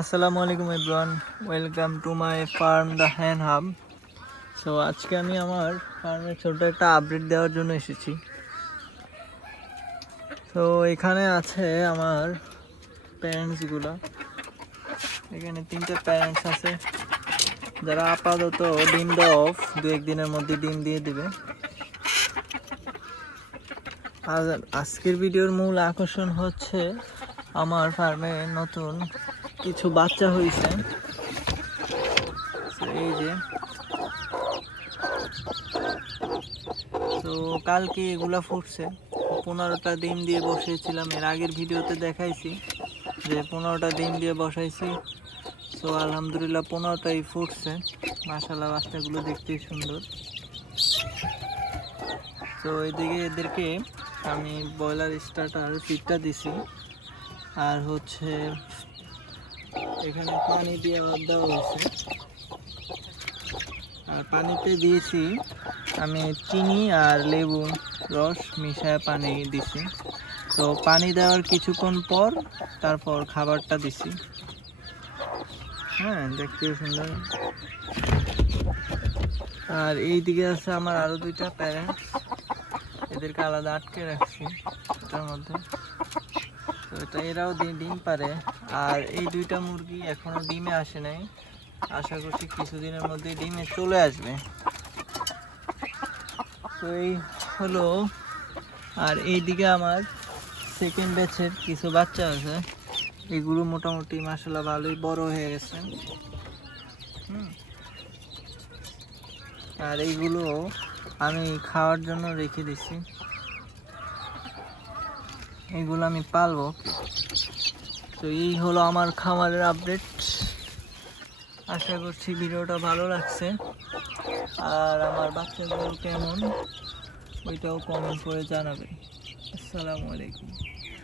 আসসালামু আলাইকুম everyone, welcome to my firm the হ্যান হাব। সো আজকে আমি আমার ফার্মের ছোট একটা আপডেট দেওয়ার জন্য এসেছি। তো এখানে আছে আমার প্যারেন্টসগুলো। এখানে 3টে প্যারেন্টস আছে যারা আপাতত ডিম দেওয়া অফ, 2-1 দিনের মধ্যে ডিম দিয়ে দিবে। আর আজকের ভিডিওর মূল আকর্ষণ হচ্ছে আমার ফার্মে নতুন কিছু বাচ্চা হয়েছে। এই যে, তো কালকে এগুলা ফুটছে। 15টা ডিম দিয়ে বসিয়েছিলাম, এর আগের ভিডিওতে দেখাইছি যে 15টা ডিম দিয়ে বসাইছি। তো আলহামদুলিল্লাহ 15টাই ফুটছে। মাশাআল্লাহ, বাচ্চাগুলো দেখতেই সুন্দর। তো এইদিকে এদেরকে আমি ব্রয়লার স্টার্টার ফিডটা দিছি, আর হচ্ছে এখানে পানি দেওয়া হয়েছে। আর পানিতে দিয়েছি আমি চিনি আর লেবু রস মিশায় পানি দিছি। তো পানি দেওয়ার কিছুক্ষণ পর তারপর খাবারটা দিছি। হ্যাঁ, দেখতেও সুন্দর। আর এই দিকে আছে আমার আরো 2টা প্যারেন্টস, এদেরকে আলাদা আটকে রাখছি এটার মধ্যে। তো এরাও ডিম পারে। আর এই 2টা মুরগি এখনো ডিমে আসে নাই, আশা করছি কিছুদিনের মধ্যে ডিমে চলে আসবে। তো এই হলো। আর এইদিকে আমার সেকেন্ড ব্যাচের কিছু বাচ্চা আছে, এগুলো মোটামুটি মাশাআল্লাহ ভালোই বড় হয়ে গেছে। আর এইগুলো আমি খাওয়ার জন্য রেখে দিছি, এগুলো আমি পালবো। তো এই হলো আমার খামারের আপডেট। আশা করছি ভিডিওটা ভালো লাগছে। আর আমার বাচ্চাগুলো কেমন ওইটাও কমেন্ট করে জানাবেন। আসসালামু আলাইকুম।